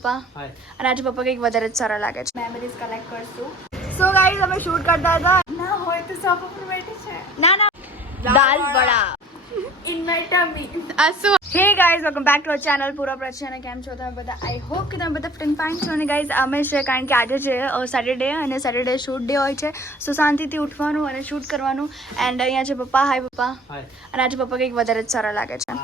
પપ્પા. અને આજે પપ્પા કંઈક વધારે જ સારા લાગે છે. મેમરીઝ કલેક્ટ કરશું. સો ગાઈઝ અમે શૂટ કરતા હતા. ના હોય તો સોફા પર બેઠી છે. ના ના. દાલ વડા. In my tummy આસુ hey guys welcome back to our channel પૂરા પ્રશ્ન અને કેમ છો તમે બધા? આઈ હોપ કે તમે બધા ફિટિંગ ફાઇન છો. અને ગાઈઝ અમે છે કારણ કે આજે છે સેટરડે અને સેટરડે શૂટ ડે હોય છે. સો શાંતિથી ઉઠવાનું અને શૂટ કરવાનું. એન્ડ અહીંયા છે પપ્પા. હાય પપ્પા. અને આજે પપ્પા કંઈક વધારે જ સારા લાગે છે.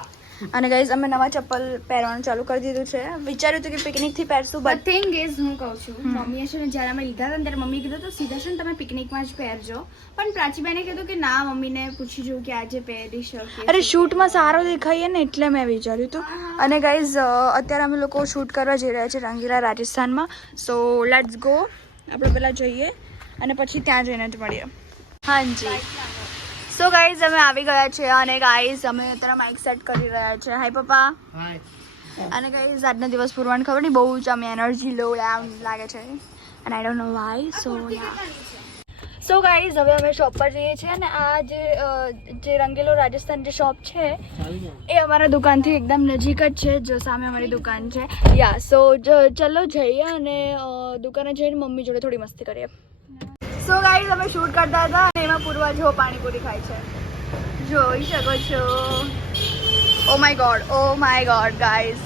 અને ગાઈઝ અમે નવા ચપ્પલ પહેરવાનું ચાલુ કરી દીધું છે. વિચાર્યું હતું કે પિકનિકથી પહેરશું બટ થિંગ ઇઝ હું કહું છું મમ્મીએ છે ને જ્યારે અમે લીધા હતા ત્યારે મમ્મી કીધું તો સીધા છે ને તમે પિકનિકમાં જ પહેરજો. પણ પ્રાચીબેને કીધું કે ના મમ્મીને પૂછી જોઉં કે આજે પહેરી શકે અરે શૂટમાં સારો દેખાઈએ ને એટલે મેં વિચાર્યું હતું. અને ગાઈઝ અત્યારે અમે લોકો શૂટ કરવા જઈ રહ્યા છીએ રંગીલા રાજસ્થાનમાં. સો લેટ્સ ગો આપણે પહેલાં જઈએ અને પછી ત્યાં જઈને જ મળીએ. હાજી. સો ગાઈઝ અમે આવી ગયા છે અને ગાઈઝ અમે અત્યારે માઇક સેટ કરી રહ્યા છે હાય પપ્પા. અને ગાઈઝ આજનો દિવસ પૂરવાનું ખબર નહીં બહુ જ અમે એનર્જી લો લાગે છે. અને I don't know why so so guys હવે અમે શોપ પર જઈએ છીએ અને આ જે જે રંગેલો રાજસ્થાન જે શોપ છે એ અમારા દુકાનથી એકદમ નજીક જ છે જો સામે અમારી દુકાન છે. યા સો ચલો જઈએ અને દુકાને જઈને મમ્મી જોડે થોડી મસ્તી કરીએ. સો ગાઈઝ અમે શૂટ કરતા હતા. અને એમાં જો પાણીપુરી ખાય છે. જોઈ શકો છો. ઓ my god oh my god guys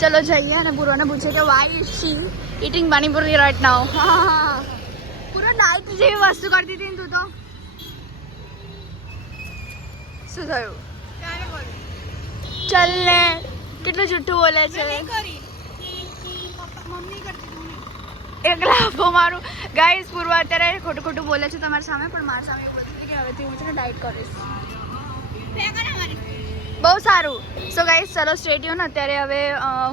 ચલો જઈએ અને પૂર્વને પૂછે કે why is she eating panipuri right now પૂરો ડાયટ જેવી વસ્તુ કરતી હતી તું તો. શું થયું? ચલ ને કેટલું જુઠ્ઠું બોલે છે. એકલા આપો મારું. ગાઈઝ પૂર્વ અત્યારે ખોટું ખોટું બોલે છે તમારી સામે પણ મારી સામે એવું બધું કે હવેથી હું છે ને ડાયટ કરીશ. બહુ સારું. સો ગાઈઝ ચલો ને અત્યારે હવે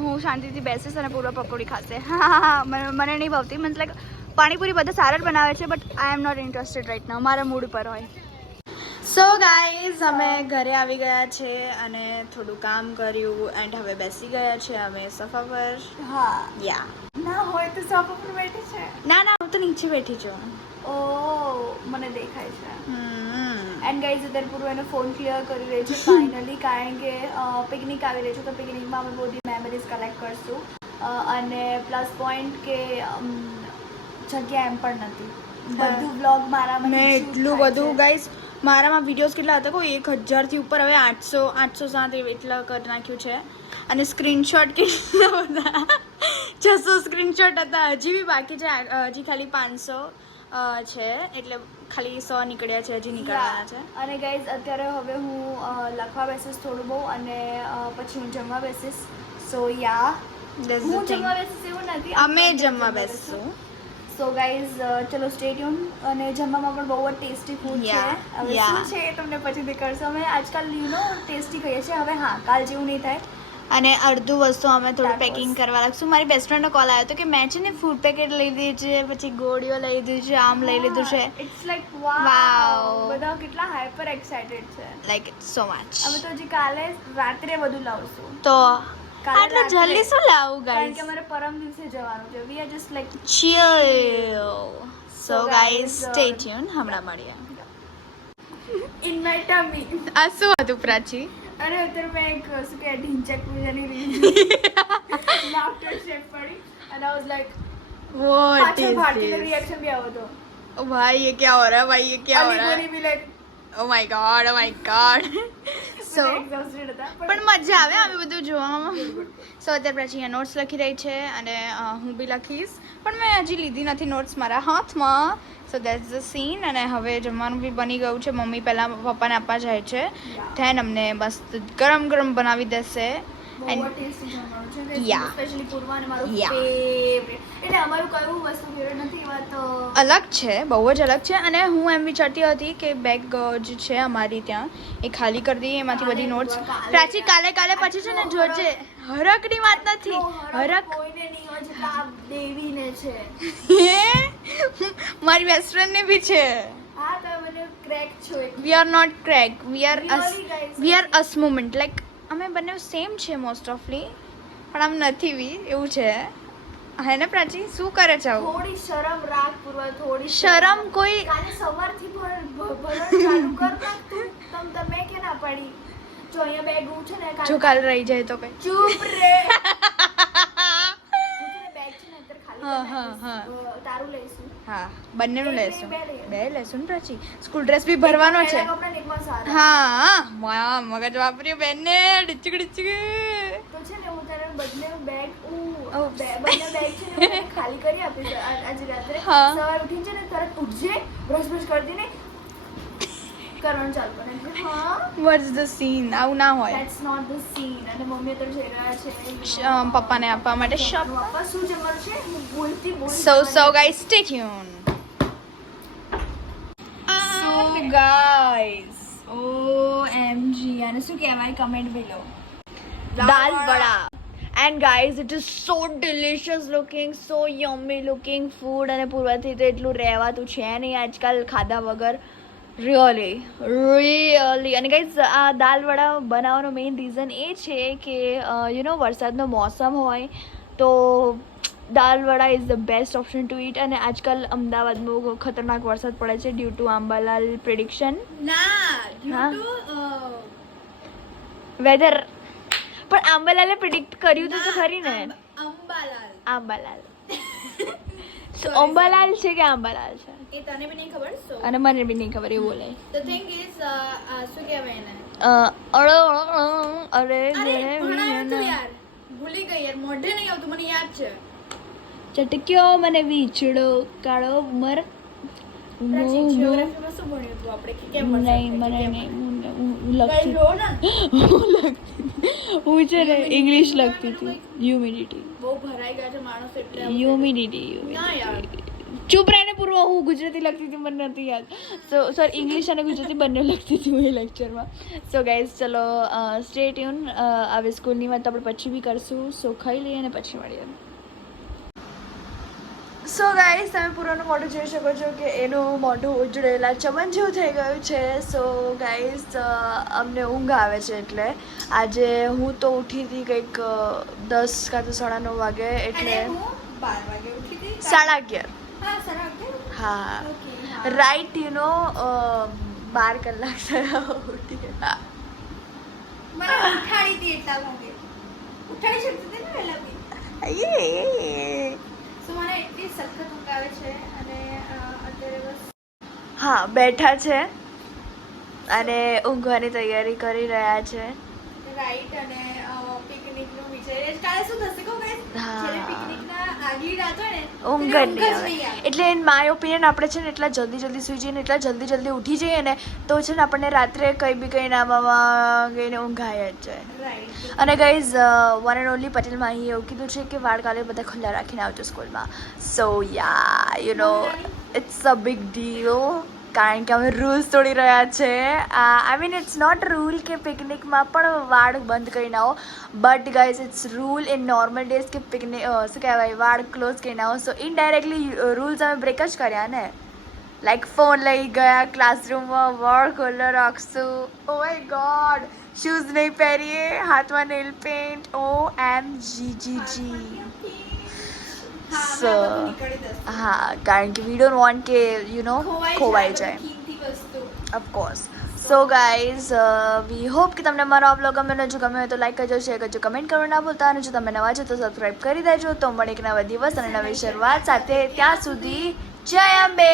હું શાંતિથી બેસીશ અને પૂર્વ પકોડી ખાશે. હા મને નહીં ભાવતી. મીન્સ લાઈક પાણીપુરી બધા સારા જ બનાવે છે but I am not interested right now મારા મૂડ પર હોય. સો ગાઈઝ અમે ઘરે આવી ગયા છે અને થોડું કામ કર્યું એન્ડ હવે બેસી ગયા છે અમે સફા પર. હા. યા ના હોય તો સોફા પર બેઠી છે? ના ના હું તો નીચે બેઠી છું. ઓ મને દેખાય છે. એન્ડ ગાઈઝ અત્યારે પૂર્વ એનો ફોન ક્લિયર કરી રહી છે ફાઇનલી કારણ કે પિકનિક આવી રહી છે તો પિકનિકમાં અમે બધી મેમરીઝ કલેક્ટ કરશું. અને પ્લસ પોઈન્ટ કે જગ્યા એમ પણ નથી. બધું બ્લોગ મારા મેં એટલું બધું ગાઈઝ મારામાં વિડીયોઝ કેટલા હતા કોઈ એક હજારથી ઉપર હવે આઠસો આઠસો સાત એટલા કરી નાખ્યું છે. અને સ્ક્રીનશોટ કેટલા બધા? છસો સ્ક્રીનશોટ હતા. હજી બી બાકી છે. હજી ખાલી પાંચસો છે. એટલે ખાલી સો નીકળ્યા છે હજી નીકળવાના છે. અને ગાઈઝ અત્યારે હવે હું લખવા બેસીશ થોડું બહુ અને પછી હું જમવા બેસીશ. સો યા. હું જમવા બેસીશ એવું નથી. અમે જમવા બેસશું. સો ગાઈઝ ચલો સ્ટેડિયમ અને જમવામાં પણ બહુ જ ટેસ્ટી ફૂડ છે. હવે શું છે એ તમને પછી દેખાડશું. અમે આજકાલ યુનો ટેસ્ટી ખાઈએ છીએ. હવે હા કાલ જેવું નહીં થાય. અને અડધું વસ્તુ અમે થોડું પેકિંગ કરવા લાગશું મારી બેસ્ટ ફ્રેન્ડનો કોલ આવ્યો હતો કે મેં છે ને ફૂડ પેકેટ લઈ લીધી છે પછી ગોળીઓ લઈ લીધી છે આમ લઈ લીધું છે. ઇટ્સ લાઈક વાવ બધા કેટલા હાઈપર એક્સાઇટેડ છે. લાઈક સો મચ અમે તો હજી કાલે રાત્રે બધું લાવશું. તો આટલું રાત્રે. જલ્દી શું લાવું કારણ કે ગાઈસ અમારે પરમ દિવસે જવાનું છે we are just like chill so So guys guys, stay uh, tuned હમણાં મળીએ ઇન માય ટમી આ શું હતું પ્રાચી અરે અત્યારે મેં એક શું કે ઢીંચક પૂજાની રીલ લાફ્ટર શેપ પડી અને આઈ વોઝ લાઈક વોટ પાછળ ભારતીનો ઇઝ રિએક્શન બી આવ્યો હતો ધીસ ભાઈ ये क्या हो रहा है भाई ये क्या हो અલી रहा બોલી है be like oh my god oh my god સો પણ મજા આવે આવી બધું જોવામાં. સો અત્યારે પ્રાચી અહીંયા નોટ્સ લખી રહી છે અને હું બી લખીશ. પણ મેં હજી લીધી નથી નોટ્સ મારા હાથમાં. સો દેટ્સ ધ સીન અને હવે જમવાનું બી બની ગયું છે. મમ્મી પહેલાં પપ્પાને આપવા જાય છે. ધેન અમને મસ્ત ગરમ ગરમ બનાવી દેશે. And- Yeah. Yeah. અલગ છે બહુ જ અલગ છે. અને હું એમ વિચારતી હતી કે બેગ જે છે અમારી ત્યાં એ ખાલી કરી દઈએ એમાંથી બધી નોટ્સ પ્રાચી કાલે કાલે પછી છે ને જોજે હરકની વાત નથી હરક? મારી બેસ્ટ ફ્રેન્ડ ને બી છે. We are not crack we are us we are us moment like અમે બંને સેમ છે મોસ્ટ ઓફલી પણ આમ નથી બી એવું છે. હે ને પ્રાચી શું કરે છે આવું? થોડી શરમ રાખ પૂર્વ થોડી શરમ. કોઈ કાલે સવારથી ભણ- ભ- ભણવાનું ચાલુ કર તમ તમે કે ના પડી? જો અહીંયા બેગ છે ને જો કાલ રહી જાય તો કઈ. ચૂપ રે હા, હા, હા. અ, તારું લઈશું હા બંનેનું લેશું. બે લેશું ને પછી? સ્કૂલ ડ્રેસ બી ભરવાનો છે. હા વાહ મગજ વાપર્યું બેનને ડિચક ડિચક. હું ખાલી કરી આપીશ. આજે રાત્રે સવાર ઉઠી છે ને તરત ઉઠજે બ્રશ બ્રશ કરી દઈને કરવાનું ચાલુ કરે એટલે હા? વોટ્સ ધ સીન આવું ના હોય. ધેટ્સ નોટ ધ સીન અને મમ્મી તો જઈ રહ્યા છે. શ- પપ્પાને આપવા માટે શોપ પપ્પા શું જમવાનું છે? હું બોલતી બોલતી so so guys stay tune so guys OMG આને શું કહેવાય? Comment below dal vada. And guys it is so delicious looking so yummy looking food અને પૂર્વથી તો એટલું રહેવાતું છે નહીં. આજકાલ ખાધા વગર રિયલી રિયલી અને ગાઈઝ આ દાલવડા બનાવવાનો મેઇન રીઝન એ છે કે યુ નો વરસાદનો મોસમ હોય તો dalvada is the best option to eat અને આજકાલ અમદાવાદમાં બહુ ખતરનાક વરસાદ પડે છે due to Ambalal prediction weather પણ આંબાલાલે પ્રિડિક્ટ કર્યું તો તો ખરી ને. અંબાલાલ આંબાલાલ. તો અંબાલાલ છે કે આંબાલાલ છે? એ તને બી નહીં ખબર? સો અને મને બી નહીં ખબર એ બોલે. ધ થિંગ ઇઝ શું કહેવાય એને? અળો, અરે અરે તું. યાર. ભૂલી ગઈ યાર. મોઢે નહીં આવતું મને યાદ છે. ચટક્યો મને વીછડો કાળો મર પ્રાચીન geography શું ભણ્યું હતું આપણે? કેમ નહીં મને નહીં લખતી હું લખતી હું છે ને ઇંગ્લિશ લખતી હતી. હ્યુમિડિટી બહુ ભરાઈ ગયા છે માણસો એટલે હ્યુમિડિટી ચૂપ રહીને પૂર્વ હું ગુજરાતી લખતી હતી મને નથી યાદ. સો સોરી ઇંગ્લિશ અને ગુજરાતી બંને લખતી હતી હું એ લેક્ચરમાં સો ગાઈઝ ચલો સ્ટે ટ્યુન આવી સ્કૂલની વાત આપણે પછી બી કરશું. સો ખાઈ લઈએ અને પછી મળીએ. સો ગાઈસ તમે પૂરાનું મોઢું જોઈ શકો છો કે એનું મોઢું ઉજળેલા ચમન જેવું થઈ ગયું છે. સો ગાઈસ અમને ઊંઘ આવે છે એટલે. આજે હું તો ઉઠી હતી કંઈક દસ કાં તો સાડા નવ વાગે એટલે સાડા અગિયાર. હા રાઈટ યુ નો બાર કલાક થયા ઉઠી ઉઠાડી હતી એટલા વાગે. ઉઠાડી શકતી હતી ને વહેલા બી અયે. સો મને એટલી સખત ઊંઘ આવે છે અને અત્યારે બસ હા બેઠા છે અને ઊંઘવાની તૈયારી કરી રહ્યા છે રાઈટ અને પિકનિકનું વિચારીએ. કાલે શું થશે કહું ગાઈસ હા. જ્યારે ને ઊંઘ નહીં આવે. એટલે ઇન માય ઓપિનિયન આપણે છે ને એટલા જલ્દી જલ્દી સુઈ જઈએ ને એટલા જલ્દી જલ્દી ઉઠી જઈએ ને તો છે ને આપણને રાત્રે કંઈ બી કંઈ નાવામાં ગઈને ઊંઘાય જ જાય. અને ગાઈઝ વન એન્ડ ઓનલી પટેલમાં અહીં એવું કીધું છે કે વાળ કાલે બધા ખુલ્લા રાખીને આવજો સ્કૂલમાં so yeah you know it's a big deal કારણ કે અમે રૂલ્સ તોડી રહ્યા છે. I mean it's not rule કે પિકનિકમાં પણ વાળ બંધ કરીને આવો but guys it's rule in normal days કે પિકનિક શું કહેવાય, વાળ ક્લોઝ કરી આવો સો ઇનડાયરેક્ટલી રૂલ્સ અમે બ્રેક જ કર્યા ને. લાઈક ફોન લઈ ગયા ક્લાસરૂમમાં વાળ કોલર રાખશું. ઓ માય ગોડ શૂઝ નહીં પહેરીએ, હાથમાં nail paint O M G G G So, હા કારણ કે વી ડોન્ટ વોન્ટ કે યુ નો ખોવાઈ જાય of course so guys we hope કે તમને મારો આ બ્લોગ ગમે જો ગમે હોય તો લાઈક કરજો શેર કરજો કમેન્ટ કરવા ના ભૂલતા. અને જો તમે નવા છો તો સબસ્ક્રાઈબ કરી દેજો. તો મળે એક નવા દિવસ અને નવી શરૂઆત સાથે. ત્યાં સુધી જય અંબે!